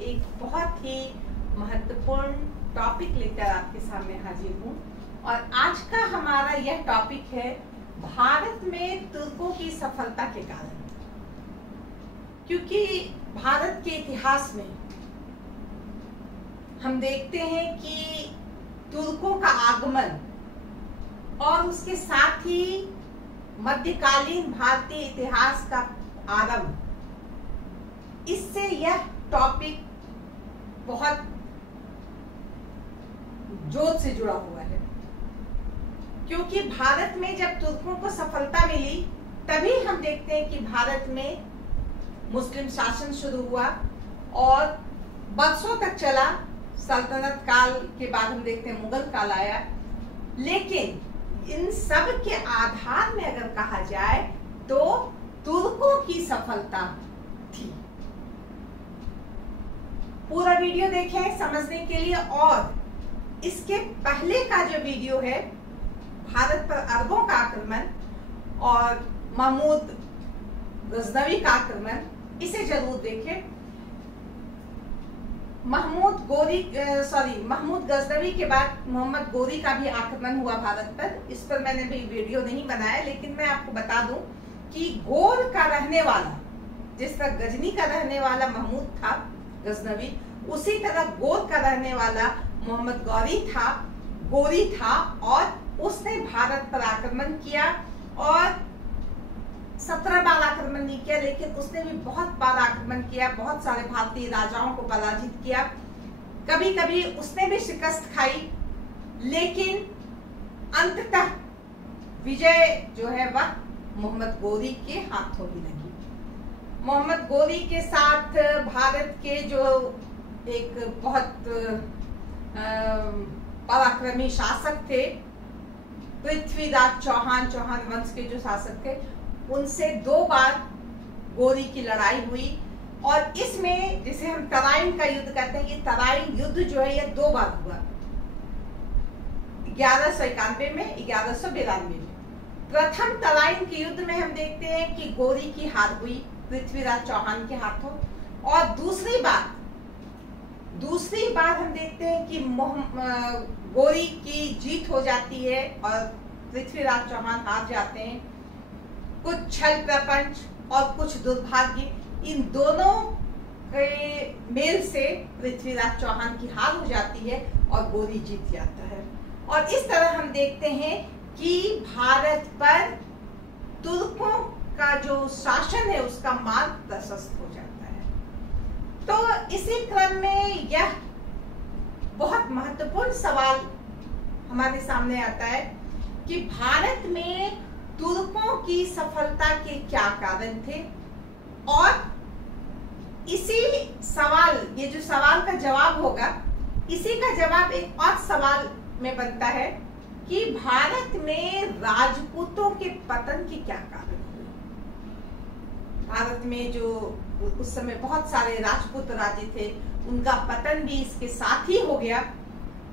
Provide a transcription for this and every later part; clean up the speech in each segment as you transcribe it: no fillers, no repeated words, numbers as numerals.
एक बहुत ही महत्वपूर्ण टॉपिक लेकर आपके सामने हाजिर हूँ। और आज का हमारा यह टॉपिक है भारत में तुर्कों की सफलता के कारण। क्योंकि भारत के इतिहास में हम देखते हैं कि तुर्कों का आगमन और उसके साथ ही मध्यकालीन भारतीय इतिहास का आरंभ, इससे यह टॉपिक बहुत जोर से जुड़ा हुआ है। क्योंकि भारत में जब तुर्कों को सफलता मिली तभी हम देखते हैं कि भारत में मुस्लिम शासन शुरू हुआ और बरसों तक चला। सल्तनत काल के बाद हम देखते हैं मुगल काल आया। लेकिन इन सब के आधार में अगर कहा जाए तो तुर्कों की सफलता थी। पूरा वीडियो देखें समझने के लिए। और इसके पहले का जो वीडियो है भारत पर अरबों का आक्रमण और महमूद गजनवी का आक्रमण, इसे जरूर देखें। महमूद गजनवी के बाद मोहम्मद गोरी का भी आक्रमण हुआ भारत पर। इस पर मैंने भी वीडियो नहीं बनाया, लेकिन मैं आपको बता दूं कि गोर का रहने वाला, जिस तरह गजनी का रहने वाला महमूद था गजनवी, उसी तरह गोर का रहने वाला मोहम्मद गोरी था और उसने भारत पर आक्रमण किया। और 17 बार आक्रमण नहीं किया, लेकिन उसने भी बहुत बार आक्रमण किया, बहुत सारे भारतीय राजाओं को पराजित किया। कभी कभी उसने भी शिकस्त खाई, लेकिन अंततः विजय जो है वह मोहम्मद गोरी के हाथों ही लगी। मोहम्मद गोरी के साथ भारत के जो एक बहुत पराक्रमी शासक थे, पृथ्वीराज चौहान वंश के जो शासक थे, उनसे 2 बार गोरी की लड़ाई हुई। और इसमें जिसे हम तराइन का युद्ध कहते हैं, ये तराइन युद्ध जो है यह 2 बार हुआ, 1191 में, 1192 में। प्रथम तराइन के युद्ध में हम देखते हैं कि गोरी की हार हुई पृथ्वीराज चौहान के हाथों। और दूसरी बार हम देखते हैं कि गोरी की जीत हो जाती है और पृथ्वीराज चौहान हार जाते हैं। कुछ छल प्रपंच और कुछ दुर्भाग्य, इन दोनों के मेल से पृथ्वीराज चौहान की हार हो जाती है और गोरी जीत जाता है। और इस तरह हम देखते हैं कि भारत पर तुर्कों का जो शासन है उसका मार्ग प्रशस्त हो जाता है। तो इसी क्रम में यह बहुत महत्वपूर्ण सवाल हमारे सामने आता है कि भारत में तुर्कों की सफलता के क्या कारण थे। और इसी सवाल, ये जो सवाल का जवाब होगा, इसी का जवाब एक और सवाल में बनता है कि भारत में राजपूतों के पतन के क्या कारण हुए। भारत में जो उस समय बहुत सारे राजपूत राज्य थे, उनका पतन भी इसके साथ ही हो गया,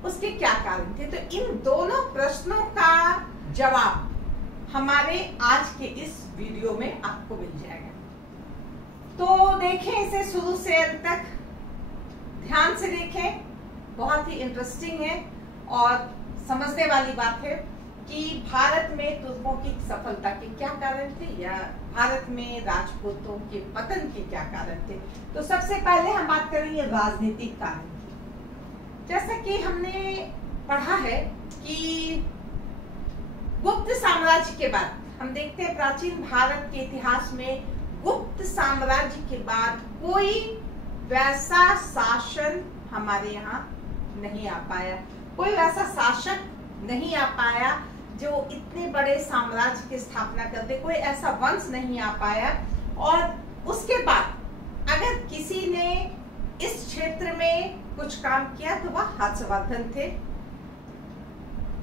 उसके क्या कारण थे। तो इन दोनों प्रश्नों का जवाब हमारे आज के इस वीडियो में आपको मिल जाएगा। तो देखें इसे शुरू से अंत तक, ध्यान से देखें, बहुत ही इंटरेस्टिंग है और समझने वाली बात है कि भारत में तुर्कों की सफलता के क्या कारण थे या भारत में राजपूतों के पतन के क्या कारण थे। तो सबसे पहले हम बात करेंगे राजनीतिक कारण की। जैसा कि हमने पढ़ा है कि गुप्त साम्राज्य के बाद हम देखते हैं प्राचीन भारत के इतिहास में गुप्त साम्राज्य के बाद कोई वैसा शासन हमारे यहाँ नहीं आ पाया, कोई वैसा शासक नहीं आ पाया जो इतने बड़े साम्राज्य की स्थापना करते, कोई ऐसा वंश नहीं आ पाया। और उसके बाद अगर किसी ने इस क्षेत्र में कुछ काम किया तो वह हर्षवर्धन थे,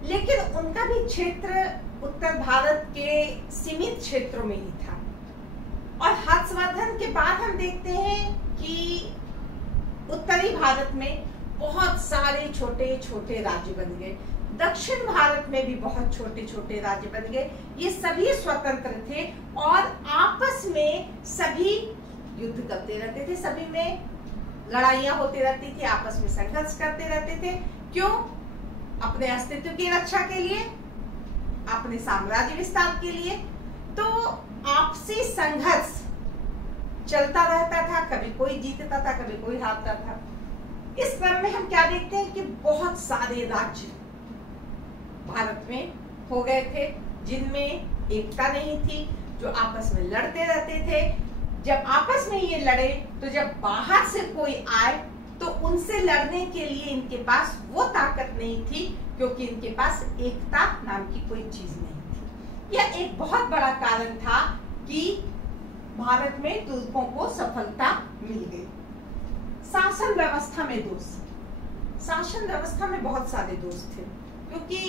लेकिन उनका भी क्षेत्र उत्तर भारत के सीमित क्षेत्रों में ही था। और हर्षवर्धन के बाद हम देखते हैं कि उत्तरी भारत में बहुत सारे छोटे छोटे राज्य बन गए, दक्षिण भारत में भी बहुत छोटे छोटे राज्य बन गए। ये सभी स्वतंत्र थे और आपस में सभी युद्ध करते रहते थे, सभी में लड़ाइयां होती रहती थी, आपस में संघर्ष करते रहते थे। क्यों? अपने अस्तित्व की रक्षा के लिए, अपने साम्राज्य विस्तार के लिए। तो आपसी संघर्ष चलता रहता था, कभी कोई जीतता था, कभी कोई हारता था। इस क्रम में हम क्या देखते हैं कि बहुत सारे राज्य भारत में हो गए थे जिनमें एकता नहीं थी, जो आपस में लड़ते रहते थे। जब आपस में ये लड़े तो जब बाहर से कोई आए तो उनसे लड़ने के लिए इनके पास वो ताकत नहीं थी, क्योंकि इनके पास एकता नाम की कोई चीज नहीं थी। यह एक बहुत बड़ा कारण था कि भारत में तुर्कों को सफलता मिल गई। शासन व्यवस्था में दोष, शासन व्यवस्था में बहुत सारे दोष थे, क्योंकि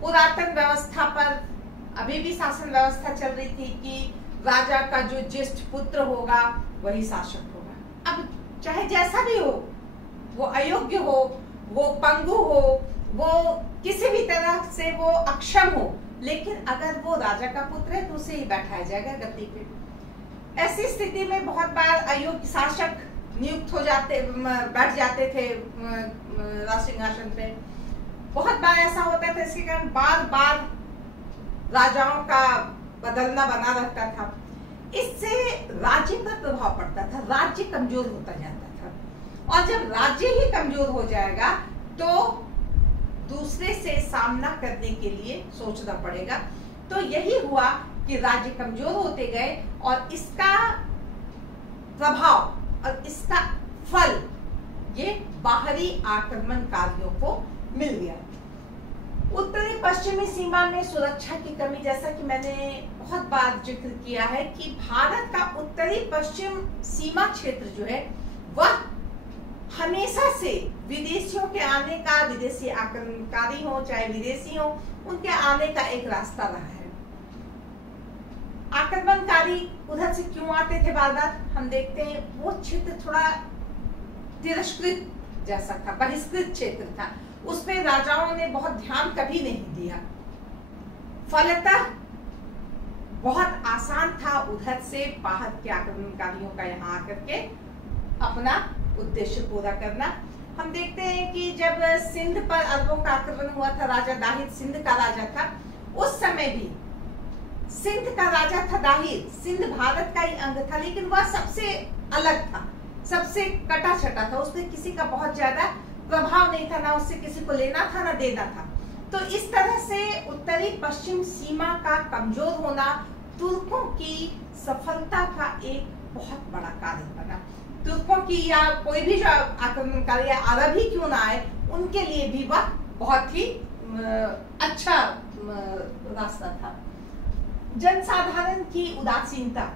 पुरातन व्यवस्था पर अभी भी शासन व्यवस्था चल रही थी कि राजा का जो ज्येष्ठ पुत्र होगा वही शासक होगा। अब चाहे जैसा भी हो, वो अयोग्य हो, वो पंगु हो, वो किसी भी तरह से वो अक्षम हो, लेकिन अगर वो राजा का पुत्र है तो उसे ही बैठाया जाएगा गद्दी पे। ऐसी स्थिति में बहुत बार अयोग्य शासक नियुक्त हो जाते, बैठ जाते थे राज सिंहासन पे। बहुत बार ऐसा होता था, इसके कारण बार बार राजाओं का बदलना बना रहता था। इससे राज्य पर प्रभाव पड़ता था, राज्य कमजोर होता जाता था। और जब राज्य ही कमजोर हो जाएगा तो दूसरे से सामना करने के लिए सोचना पड़ेगा। तो यही हुआ कि राज्य कमजोर होते गए और इसका प्रभाव और इसका फल ये बाहरी आक्रमणकारियों को मिल गया। उत्तरी पश्चिमी सीमा में सुरक्षा की कमी, जैसा कि मैंने बहुत बार जिक्र किया है कि भारत का उत्तरी पश्चिम सीमा क्षेत्र जो है वह हमेशा से विदेशियों के आने का, विदेशी आक्रमणकारी हो चाहे विदेशी हो, उनके आने का एक रास्ता रहा है। आक्रमणकारी उधर से क्यों आते थे बार बार, हम देखते हैं वो क्षेत्र थोड़ा तिरस्कृत जैसा था, बहिष्कृत क्षेत्र था, उसमें राजाओं ने बहुत ध्यान कभी नहीं दिया। फलतः बहुत आसान था उधर से बाहर के आक्रमणकारियों का यहाँ आकर के अपना उद्देश्य पूरा करना। हम देखते हैं कि जब सिंध पर अरबों का आक्रमण हुआ था, राजा दाहिर सिंध का राजा था, उस समय भी सिंध का राजा था दाहिर, सिंध भारत का ही अंग था, लेकिन वह सबसे अलग था, सबसे कटा छटा था, उसमें किसी का बहुत ज्यादा प्रभाव नहीं था, ना उससे किसी को लेना था ना देना था। तो इस तरह से उत्तरी पश्चिम सीमा का कमजोर होना तुर्कों की सफलता का एक बहुत बड़ा कारण बना। तुर्कों की या कोई भी जो आक्रमणकारी अरब ही क्यों ना आए, उनके लिए भी वह बहुत ही अच्छा रास्ता था। जनसाधारण की उदासीनता,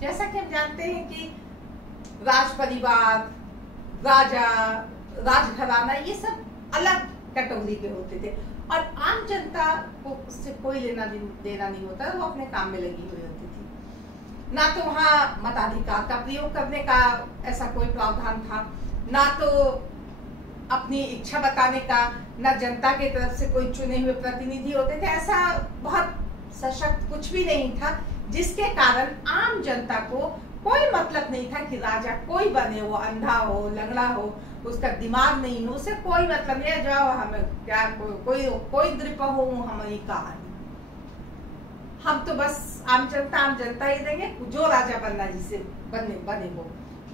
जैसा कि हम जानते हैं कि राज परिवार, राजा, राजघराना ये सब अलग कैटेगरी के होते थे और आम जनता को उससे कोई लेना देना नहीं होता, वो अपने काम में लगी हुई होती थी। ना तो वहाँ मताधिकार का प्रयोग करने का ऐसा कोई प्रावधान था, ना तो अपनी इच्छा बताने का, ना जनता की तरफ से कोई चुने हुए प्रतिनिधि होते थे। ऐसा बहुत सशक्त कुछ भी नहीं था, जिसके कारण आम जनता को कोई मतलब नहीं था कि राजा कोई बने, वो अंधा हो, लंगड़ा हो, उसका दिमाग नहीं हो, उसे कोई मतलब नहीं, जाओ हमें क्या, कोई द्रिप हो हमारी कहानी, हम तो बस आम जनता ही देंगे, जो राजा बनना जिसे बने वो।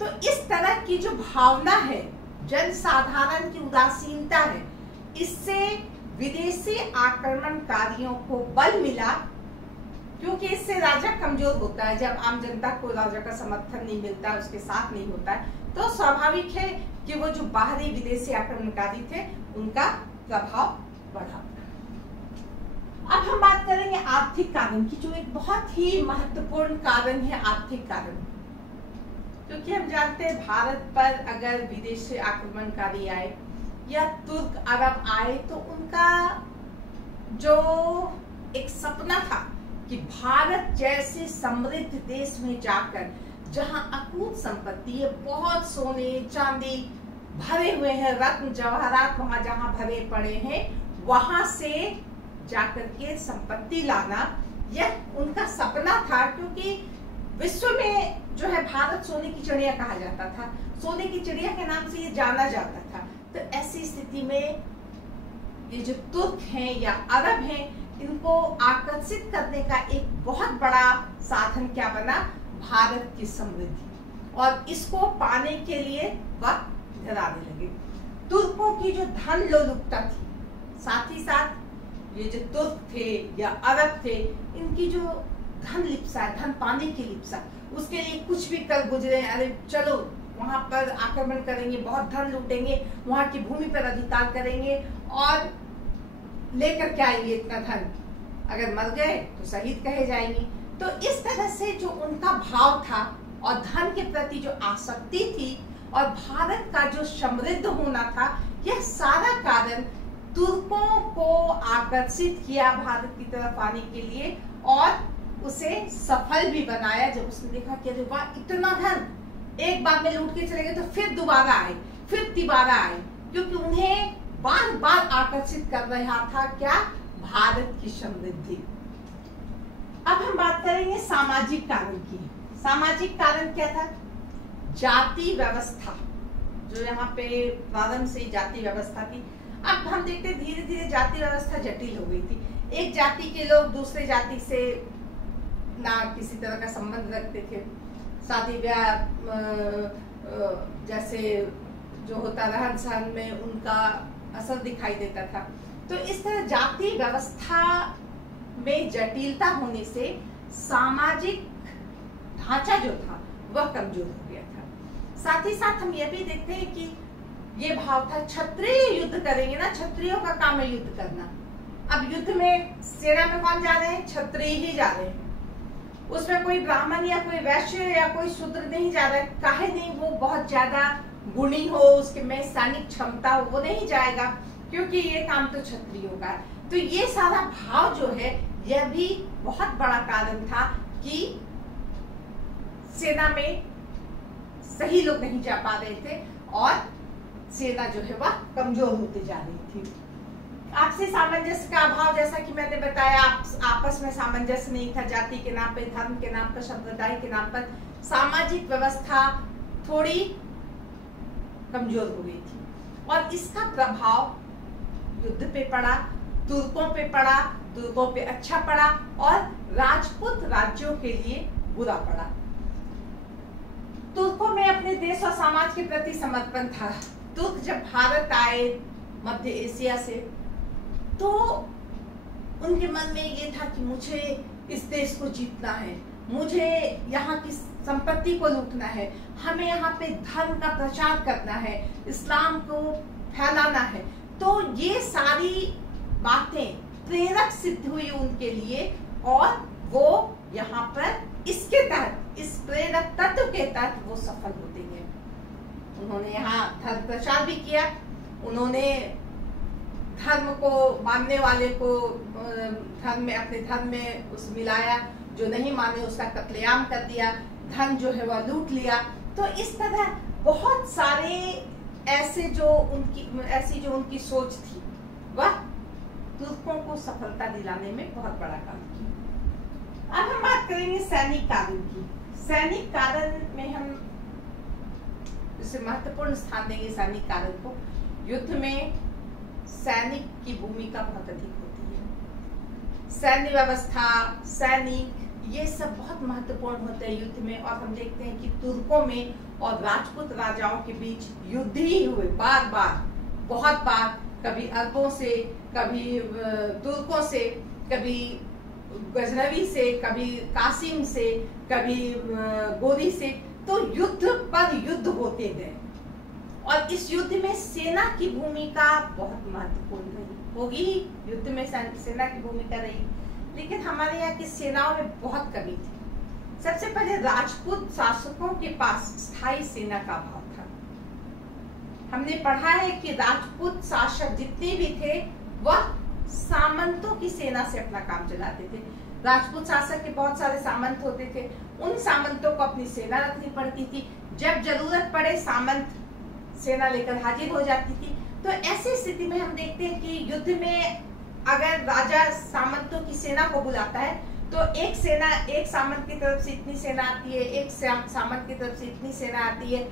तो इस तरह की जो भावना है, जनसाधारण की उदासीनता है, इससे विदेशी आक्रमणकारियों को बल मिला, क्योंकि इससे राजा कमजोर होता है। जब आम जनता को राजा का समर्थन नहीं मिलता, उसके साथ नहीं होता है, तो स्वाभाविक है कि वो जो बाहरी विदेशी आक्रमणकारी थे उनका प्रभाव बढ़ा। अब हम बात करेंगे आर्थिक कारण की, जो एक बहुत ही महत्वपूर्ण कारण है, आर्थिक कारण। क्योंकि हम जानते हैं भारत पर अगर विदेशी आक्रमणकारी आए या तुर्क अरब आए तो उनका जो एक सपना था कि भारत जैसे समृद्ध देश में जाकर, जहां अकूत संपत्ति है, बहुत सोने चांदी भरे हुए हैं, रत्न जवाहरात वहां जहां भरे पड़े हैं, वहां से जाकर के संपत्ति लाना, यह उनका सपना था। क्योंकि विश्व में जो है भारत सोने की चिड़िया कहा जाता था, सोने की चिड़िया के नाम से ये जाना जाता था। तो ऐसी स्थिति में ये जो तुर्क हैं या अरब हैं, इनको आकर्षित करने का एक बहुत बड़ा साधन क्या बना, भारत की समृद्धि, और इसको पाने के लिए वह धराने लगे। तुर्कों की जो धन लोलुपता थी, साथ ही साथ ये जो तुर्क थे या अरब थे, इनकी जो धन लिप्सा है, धन पाने की लिप्सा, उसके लिए कुछ भी कर गुजरे, अरे चलो वहां पर आक्रमण करेंगे, बहुत धन लूटेंगे, वहां की भूमि पर अधिकार करेंगे और लेकर के आएंगे इतना धन, अगर मर गए तो शहीद कहे जाएंगे। तो इस तरह से जो उनका भाव था और धन के प्रति जो आसक्ति थी और भारत का जो समृद्ध होना था, यह सारा कारण तुर्कों को आकर्षित किया भारत की तरफ आने के लिए और उसे सफल भी बनाया। जब उसने देखा कि अरे वाह, इतना धन एक बार में लूट के चले गए, तो फिर दोबारा आए, फिर तिबारा आए, क्योंकि उन्हें बार बार आकर्षित कर रहा था क्या, भारत की समृद्धि। अब हम बात करेंगे सामाजिक कारण की। सामाजिक कारण क्या था, जाति व्यवस्था, जो यहाँ पे प्रारंभ से जाति व्यवस्था थी। अब हम देखते धीरे धीरे जाति व्यवस्था जटिल हो गई थी। एक जाति के लोग दूसरे जाति से ना किसी तरह का संबंध रखते थे, शादी ब्याह जैसे जो होता रहन सहन में उनका असर दिखाई देता था। तो इस तरह जाति व्यवस्था में जटिलता होने से सामाजिक ढांचा जो था वह कमजोर हो गया था। साथ ही साथ हम यह भी देखते हैं कि ये भाव था क्षत्रिय युद्ध करेंगे ना, क्षत्रियों का काम है युद्ध करना। अब युद्ध में सेना में कौन जा रहे हैं, क्षत्रिय ही जा रहे हैं, उसमें कोई ब्राह्मण या कोई वैश्य या कोई शूद्र नहीं जा रहा है। काहे नहीं, वो बहुत ज्यादा गुणी हो, उसके में सैनिक क्षमता हो, वो नहीं जाएगा, क्योंकि ये काम तो क्षत्रियों का है। तो ये सारा भाव जो है, यह भी बहुत बड़ा कारण था कि सेना में सही लोग नहीं जा पा रहे थे और सेना जो है वह कमजोर होती जा रही थी। आपसी सामंजस्य का अभाव, जैसा कि मैंने बताया, आपस में सामंजस्य नहीं था, जाति के नाम पर, धर्म के नाम पर, संप्रदाय के नाम पर सामाजिक व्यवस्था थोड़ी कमजोर हो गई थी और इसका प्रभाव युद्ध पे पड़ा, तुर्कों पे पड़ा, तुर्कों पे अच्छा पड़ा और राजपूत राज्यों के लिए बुरा पड़ा। तुर्कों में अपने देश और समाज के प्रति समर्पण था। तुर्क जब भारत आए मध्य एशिया से, तो उनके मन में ये था कि मुझे इस देश को जीतना है, मुझे यहाँ की संपत्ति को लूटना है, हमें यहाँ पे धर्म का प्रचार करना है, इस्लाम को फैलाना है। तो ये सारी बातें प्रेरक सिद्ध हुई उनके लिए और वो यहाँ पर इसके तहत, इस प्रेरक तत्व के तहत वो सफल होते गए। उन्होंने यहाँ धर्म प्रचार भी किया, उन्होंने धर्म को मानने वाले को धर्म में, अपने धर्म में उस मिलाया, जो नहीं माने उसका कत्लेआम कर दिया, धन जो है वह लूट लिया। तो इस तरह बहुत सारे ऐसी जो उनकी सोच थी, वह तुर्कों को सफलता दिलाने में बहुत बड़ा काम किया। अब हम बात करेंगे सैनिक कारण की। सैनिक कारण में हम इसे महत्वपूर्ण स्थान देंगे सैनिक कारण को। युद्ध में सैनिक की भूमिका बहुत अधिक होती है। सैन्य व्यवस्था, सैनिक, ये सब बहुत महत्वपूर्ण होते हैं युद्ध में। और हम देखते हैं कि तुर्कों में और राजपूत राजाओं के बीच युद्ध ही हुए बार बार, बहुत बार, कभी अरबों से, कभी तुर्कों से, कभी गजनवी से, कभी कासिम से, कभी गोरी से। तो युद्ध पर युद्ध होते गए और इस युद्ध में सेना की भूमिका बहुत महत्वपूर्ण रही होगी। युद्ध में सेना की भूमिका रही, लेकिन हमारे यहाँ की सेनाओं में बहुत कमी थी। सबसे पहले राजपूत शासकों के पास स्थायी सेना का अभाव था। हमने पढ़ा है कि राजपूत शासक जितने भी थे वह सामंतों की सेना से अपना काम चलाते थे। राजपूत शासक के बहुत सारे सामंत होते थे, उन सामंतों को अपनी सेना रखनी पड़ती थी। जब जरूरत पड़े सामंत सेना लेकर हाजिर हो जाती थी। तो ऐसी स्थिति में हम देखते हैं कि युद्ध में अगर राजा सामंतों की सेना को बुलाता है तो एक सामंत की तरफ से इतनी सेना आती है, एक सामंत की तरफ से इतनी सेना आती है,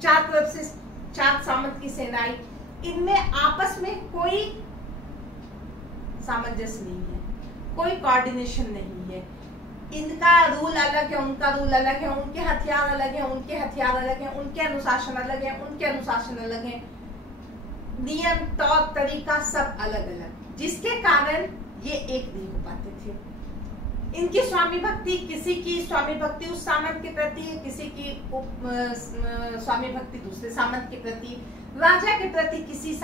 चार सामंत की सेना आई। इनमें आपस में कोई सामंजस्य नहीं है, कोई कोऑर्डिनेशन नहीं है। इनका रूल अलग है, उनका रूल अलग है, उनके हथियार अलग है, उनके हथियार अलग है, उनके अनुशासन अलग है, उनके अनुशासन अलग है, नियम तौर तरीका सब अलग अलग, जिसके कारण ये एक नहीं हो पाते थे। इनकी स्वामी भक्ति, किसी की स्वामी भक्ति उस सामंत के प्रति है, किसी की स्वामी भक्ति दूसरे सामंत के प्रति, राजा के प्रति किसी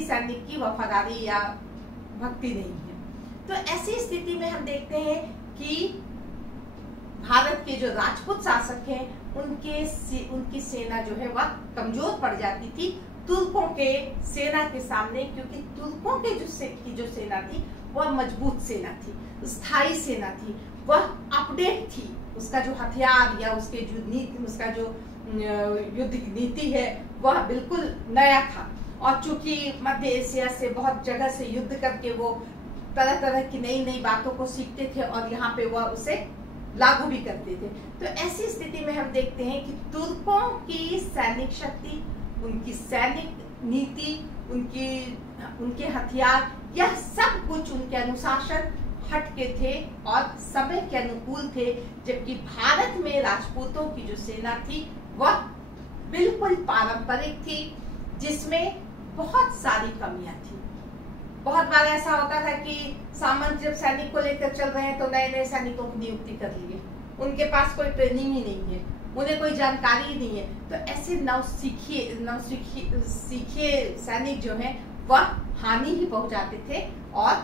सैनिक की वफादारी या भक्ति नहीं है। तो ऐसी स्थिति में हम देखते हैं कि भारत के जो राजपूत शासक हैं उनकी सेना जो है वह कमजोर पड़ जाती थी तुर्कों के सेना के सामने, क्योंकि तुर्कों के जो सेना थी वह मजबूत सेना थी, स्थायी सेना थी, वह अपडेट थी, उसका जो हथियार या उसका जो युद्ध की नीति है वह बिल्कुल नया था। और चूंकि मध्य एशिया से बहुत जगह से युद्ध करके वो तरह तरह की नई बातों को सीखते थे और यहाँ पे वह उसे लागू भी करते थे। तो ऐसी स्थिति में हम देखते हैं कि तुर्कों की सैनिक शक्ति, उनकी सैनिक नीति, उनके हथियार, यह सब कुछ उनके अनुशासन हटके थे और समय के अनुकूल थे, जबकि भारत में राजपूतों की जो सेना थी वह बिल्कुल पारंपरिक थी, जिसमें बहुत सारी कमियां थी। बहुत बार ऐसा होता था कि सामंत जब सैनिक को लेकर चल रहे हैं तो नए सैनिकों की नियुक्ति कर लिए, उनके पास कोई ट्रेनिंग ही नहीं है, उन्हें कोई जानकारी नहीं है। तो ऐसे सीखे सैनिक जो हैं वह हानि ही पहुंचाते थे और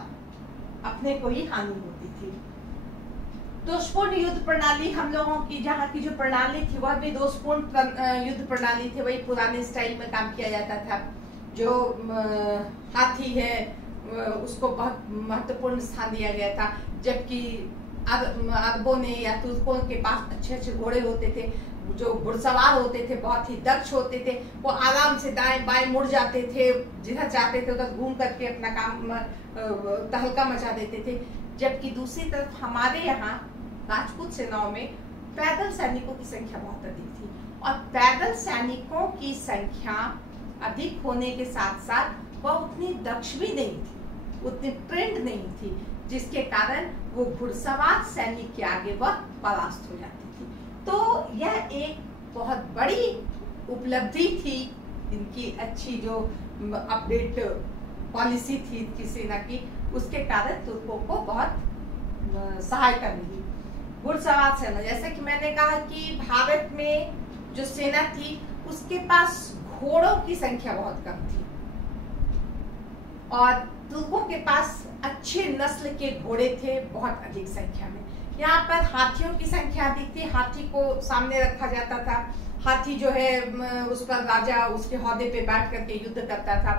अपने को ही हानि होती थी। दोषपूर्ण युद्ध प्रणाली, हम लोगों की जहाँ की जो प्रणाली थी वह भी दोषपूर्ण युद्ध प्रणाली थी, वही पुराने स्टाइल में काम किया जाता था। जो हाथी है उसको बहुत महत्वपूर्ण स्थान दिया गया था, जबकि अरबों ने या तुर्कों के पास अच्छे घोड़े होते थे, जो घुड़सवार होते थे बहुत ही दक्ष होते थे, वो आराम से दाएं बाएं मुड़ जाते थे, जिधर चाहते थे उधर घूम करके अपना काम तहलका मचा देते थे। जबकि दूसरी तरफ हमारे यहाँ राजपूत सेनाओं में पैदल सैनिकों की संख्या बहुत अधिक थी, और पैदल सैनिकों की संख्या अधिक होने के साथ साथ वह उतनी दक्ष भी नहीं थी, उतनी ट्रेंड नहीं थी, जिसके कारण वो घुड़सवार सैनिक के आगे वह परास्त हो जाती थी। तो यह एक बहुत बड़ी उपलब्धि थी इनकी, अच्छी जो अपडेट पॉलिसी थी इनकी सेना की, उसके कारण तुर्कों को बहुत सहायता मिली। घुड़सवार सेना, जैसे कि मैंने कहा कि भारत में जो सेना थी उसके पास घोड़ों की संख्या बहुत कम थी, और तुर्कों के पास अच्छे नस्ल के घोड़े थे बहुत अधिक संख्या में। यहाँ पर हाथियों की संख्या अधिक थी, हाथी को सामने रखा जाता था, हाथी जो है उस पर राजा उसके हौदे पे बैठ करके युद्ध करता था।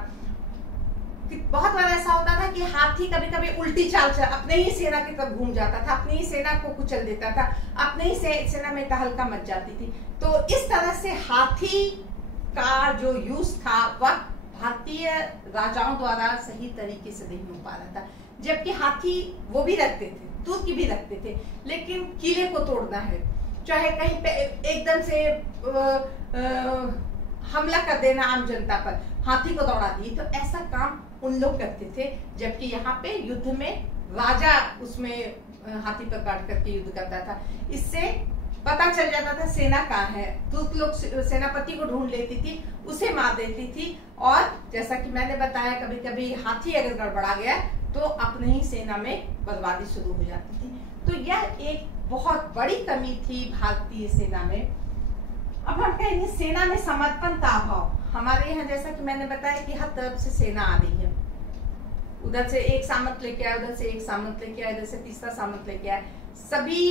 बहुत बार ऐसा होता था कि हाथी कभी कभी उल्टी चाल अपने ही सेना की तरफ घूम जाता था, अपनी ही सेना को कुचल देता था, अपने ही सेना में तहलका मच जाती थी। तो इस तरह से हाथी का जो यूज था वह भारतीय राजाओं द्वारा सही तरीके से नहीं हो पा रहा था। जबकि हाथी वो भी रखते थे, तुर्की भी रखते थे, लेकिन किले को तोड़ना है, चाहे कहीं पे एकदम से हमला कर देना आम जनता पर, हाथी को दौड़ा दिए, तो ऐसा काम उन लोग करते थे। जबकि यहाँ पे युद्ध में राजा उसमें हाथी पर बैठ करके युद्ध करता था। इससे पता चल जाता था सेना कहाँ है, तुर्क लोग सेनापति को ढूंढ लेती थी, उसे मार देती थी, और जैसा कि मैंने बताया कभी कभी हाथी अगर गड़बड़ा गया तो अपने ही सेना में बर्बादी शुरू हो जाती थी। तो यह एक बहुत बड़ी कमी थी भारतीय सेना में। अब हम कहेंगे सेना में समर्पण का अभाव। हमारे यहाँ जैसा कि मैंने बताया कि हर तरफ से सेना आ रही है, उधर से एक सामंत लेके आया, उधर से एक सामंत लेके आया, इधर से तीसरा सामंत लेके आया। सभी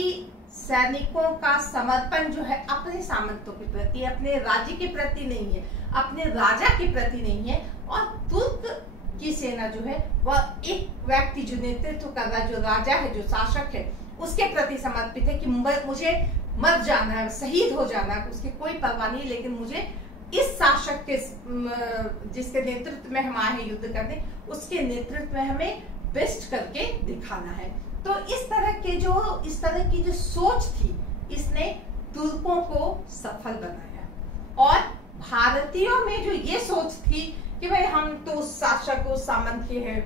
सैनिकों का समर्पण जो है अपने सामंतों के प्रति, अपने राज्य के प्रति नहीं है, अपने राजा के प्रति नहीं है। और तुर्क की सेना जो है वह एक व्यक्ति जो नेतृत्व कर रहा है, जो राजा है, जो शासक है, उसके प्रति समर्पित है कि मुझे मर जाना है, शहीद हो जाना है, उसकी कोई परवाह नहीं, लेकिन मुझे इस शासक के जिसके नेतृत्व में हम आए हैं युद्ध करने, उसके नेतृत्व में हमें बेस्ट करके दिखाना है। तो इस तरह की जो सोच थी, इसने तुर्कों को सफल बनाया। और भारतीयों में जो ये सोच थी कि भाई हम तो शासक उस सामंत के हैं,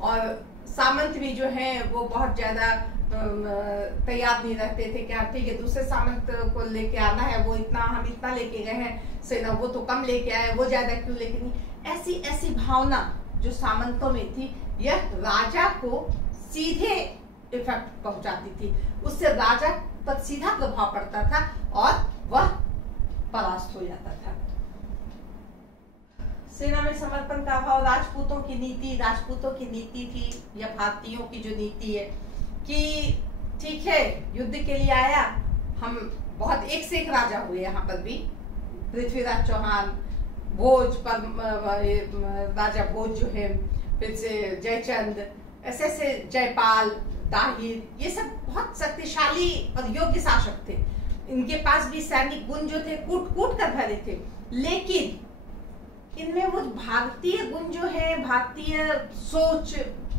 और सामंत भी जो है वो बहुत ज्यादा तैयार नहीं रहते थे कि हाँ ठीक है दूसरे सामंत को लेके आना है, वो हम इतना लेके गए हैं सेना, वो तो कम लेके आए, वो ज्यादा क्यों लेके नहीं। ऐसी भावना जो सामंतों में थी, यह राजा को सीधे इफेक्ट पहुंचाती थी, उससे राजा पर सीधा प्रभाव पड़ता था और वह परास्त हो जाता था। सेना में समर्पण का भाव राजपूतों की नीति थी, या भारतीयों की जो नीति है कि ठीक है युद्ध के लिए आया, हम बहुत एक से एक राजा हुए यहाँ पर भी, पृथ्वीराज चौहान, भोज पर राजा भोज जो है, फिर से जयचंद, ऐसे जयपाल, दाहिर, ये सब बहुत शक्तिशाली और योग्य शासक थे। इनके पास भी सैनिक गुण जो थे कूट कर भरे थे, लेकिन इनमें वो भारतीय गुण जो है, भारतीय सोच,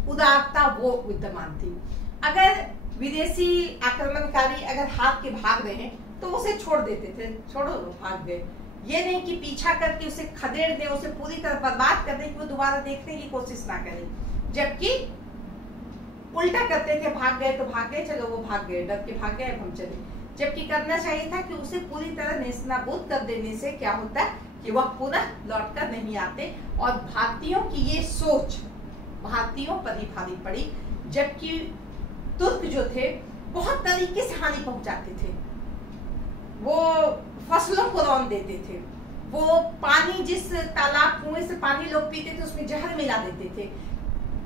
उदारता वो विद्यमान थी। अगर विदेशी आक्रमणकारी अगर हाथ के भाग रहे हैं तो उसे छोड़ देते थे, छोड़ो भाग गए, ये नहीं कि पीछा करके उसे खदेड़ दे, उसे पूरी तरह बर्बाद कर दे कि वो दोबारा देखने की कोशिश ना करे। जबकि उल्टा करते थे, भाग गए तो भाग गए, चलो वो भाग गए, डर के भाग गए, अब हम चले। जबकि करना चाहिए था कि उसे पूरी तरह नेस्तनाबूद कर देने से क्या होता है कि वह पुनः लौटकर नहीं आते। और भारतीयों की ये सोच भारतीयों पर ही भारी पड़ी, जबकि तुर्क जो थे बहुत तरीके से हानि पहुंचाते थे। वो फसलों को रौंद देते थे, वो पानी, जिस तालाब कुएं से पानी लोग पीते थे उसमें जहर मिला देते थे,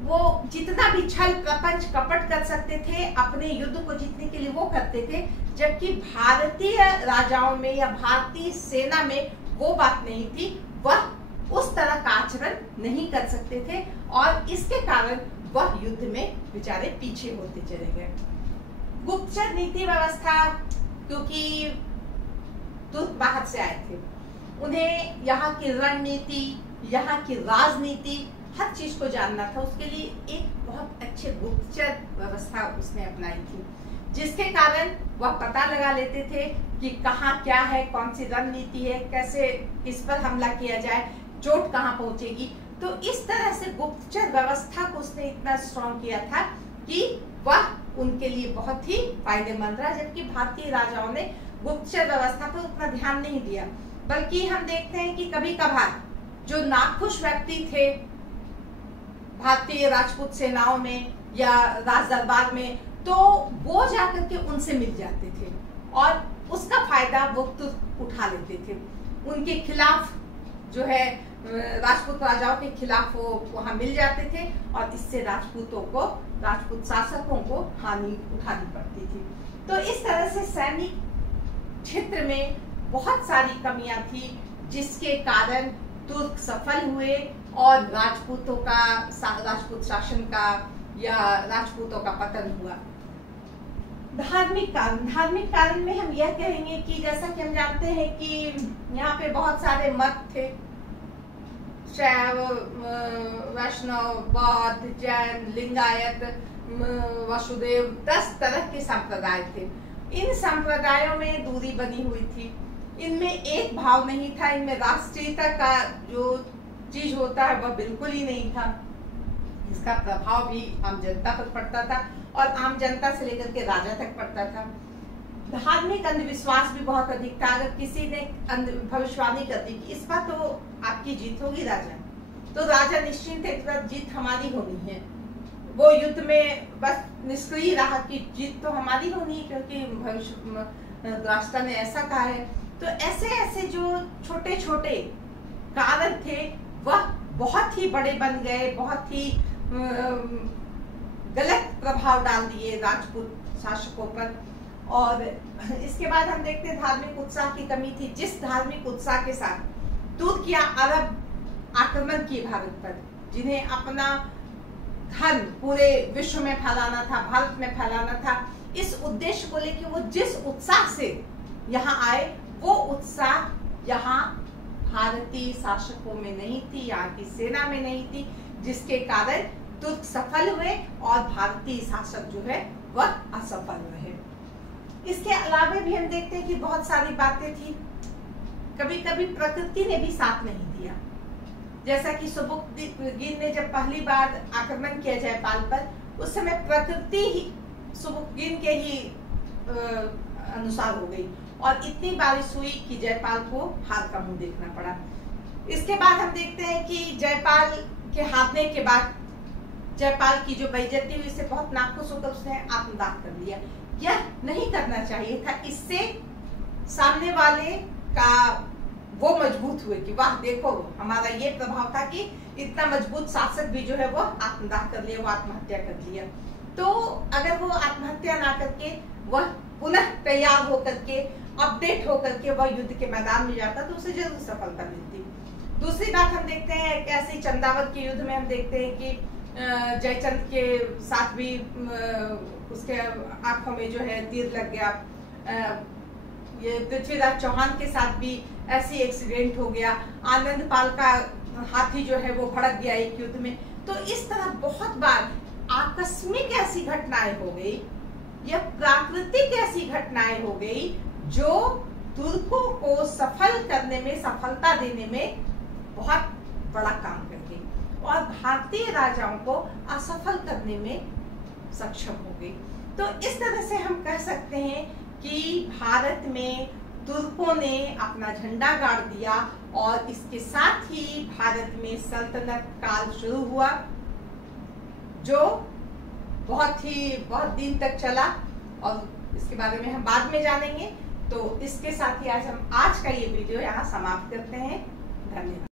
वो जितना भी छल प्रपंच कपट कर सकते थे अपने युद्ध को जीतने के लिए वो करते थे। जबकि भारतीय राजाओं में या भारतीय सेना में वो बात नहीं थी, वह उस तरह का आचरण नहीं कर सकते थे, और इसके कारण वह युद्ध में बेचारे पीछे होते चले गए। गुप्तचर नीति व्यवस्था, क्योंकि तुर्क बाहर से आए थे, उन्हें यहाँ की रणनीति, यहाँ की राजनीति, हर चीज को जानना था। उसके लिए एक बहुत अच्छे गुप्तचर व्यवस्था उसने अपनाई थी, जिसके कारण वह पता लगा लेते थे कि कहाँ क्या है, कौन सी रणनीति है, कैसे इस पर हमला किया जाए, चोट कहाँ पहुंचेगी। तो इस तरह से गुप्तचर व्यवस्था को उसने इतना स्ट्रॉन्ग किया था कि वह उनके लिए बहुत ही फायदेमंद रहा। जबकि भारतीय राजाओं ने गुप्तचर व्यवस्था पर उतना ध्यान नहीं दिया, बल्कि हम देखते हैं कि कभी कभार जो नाखुश व्यक्ति थे भारतीय राजपूत सेनाओं में या राज दरबार में, तो वो जाकर के उनसे मिल जाते थे और उसका फायदा वो तुर्क उठा लेते थे। उनके खिलाफ जो है राजपूत राजाओं के खिलाफ वो वहां मिल जाते थे, और इससे राजपूत शासकों को हानि उठानी पड़ती थी। तो इस तरह से सैनिक क्षेत्र में बहुत सारी कमियां थी, जिसके कारण तुर्क सफल हुए और राजपूत शासन का या राजपूतों का पतन हुआ। धार्मिक कारण में हम यह कहेंगे कि जैसा कि हम जानते हैं कि यहाँ पे बहुत सारे मत थे, शैव, वैष्णव, बौद्ध, जैन, लिंगायत, वसुदेव, 10 तरह के संप्रदाय थे। इन संप्रदायों में दूरी बनी हुई थी, इनमें एक भाव नहीं था, इनमें राष्ट्रीयता का जो चीज होता है वह बिल्कुल ही नहीं था। इसका प्रभाव भी आम जनता पर पड़ता था और आम जनता से लेकर के राजा तक पड़ता था। धार्मिक अंधविश्वास भी बहुत अधिक था। अगर किसी ने भविष्यवाणी कर दी कि इस बार तो आपकी जीत होगी राजा, तो राजा निश्चिंत है, इस बार जीत हमारी होनी है। वो युद्ध में बस निष्क्रिय रहा कि जीत तो हमारी होनी है, क्योंकि भविष्य राष्ट्र ने ऐसा कहा है। तो ऐसे जो छोटे छोटे कारण थे वह बहुत ही बड़े बन गए, बहुत ही गलत प्रभाव डाल दिए राजपूत शासकों पर। और इसके बाद हम देखते हैं धार्मिक उत्साह की कमी थी। जिस धार्मिक उत्साह के साथ तुर्क या अरब आक्रमण किए भारत पर, जिन्हें अपना धर्म पूरे विश्व में फैलाना था, भारत में फैलाना था, इस उद्देश्य को लेकर वो जिस उत्साह से यहाँ आए, वो उत्साह यहाँ भारतीय शासकों में नहीं थी, यहाँ की सेना में नहीं थी, जिसके कारण तुर्क सफल हुए और भारतीय शासक जो है वह असफल रहे। इसके अलावा भी हम देखते हैं कि बहुत सारी बातें थी। कभी कभी प्रकृति ने भी साथ नहीं दिया। जैसा कि सुबुक्तगिन ने जब पहली बार आक्रमण किया जयपाल पर, उस समय प्रकृति ही सुबुक्तगिन के ही अनुसार हो गई और इतनी बारिश हुई कि जयपाल को हार का मुंह देखना पड़ा। इसके बाद हम देखते हैं कि जयपाल के हारने के बाद जयपाल की जो बेइज्जती हुई, इससे बहुत नाखुश होकर उसने आत्मदाह कर लिया। यह नहीं करना चाहिए था। इससे सामने वाले का वो मजबूत हुए कि वाह देखो, हमारा ये प्रभाव था कि इतना मजबूत शासक भी जो है वो आत्मदाह कर लिया, वो आत्महत्या कर लिया। तो अगर वो आत्महत्या ना करके वह पुनः तैयार होकर के, अपडेट होकर के वह युद्ध के मैदान में जाता तो उसे जरूर सफलता मिलती। दूसरी बात हम देखते हैं ऐसे चंदावत के युद्ध में हम देखते हैं कि जयचंद के साथ भी उसके आंखों में जो है तीर लग गया। ये पृथ्वीराज चौहान के साथ भी ऐसी एक्सीडेंट हो गया। आनंद पाल का हाथी जो है वो भड़क गया एक युद्ध में। तो इस तरह बहुत बार आकस्मिक ऐसी घटनाएं हो गई या प्राकृतिक ऐसी घटनाएं हो गई जो तुर्कों को सफल करने में, सफलता देने में बहुत बड़ा काम कर गई और भारतीय राजाओं को असफल करने में सक्षम हो गई। तो इस तरह से हम कह सकते हैं कि भारत में तुर्कों ने अपना झंडा गाड़ दिया और इसके साथ ही भारत में सल्तनत काल शुरू हुआ, जो बहुत दिन तक चला और इसके बारे में हम बाद में जानेंगे। तो इसके साथ ही आज का ये वीडियो यहाँ समाप्त करते हैं। धन्यवाद।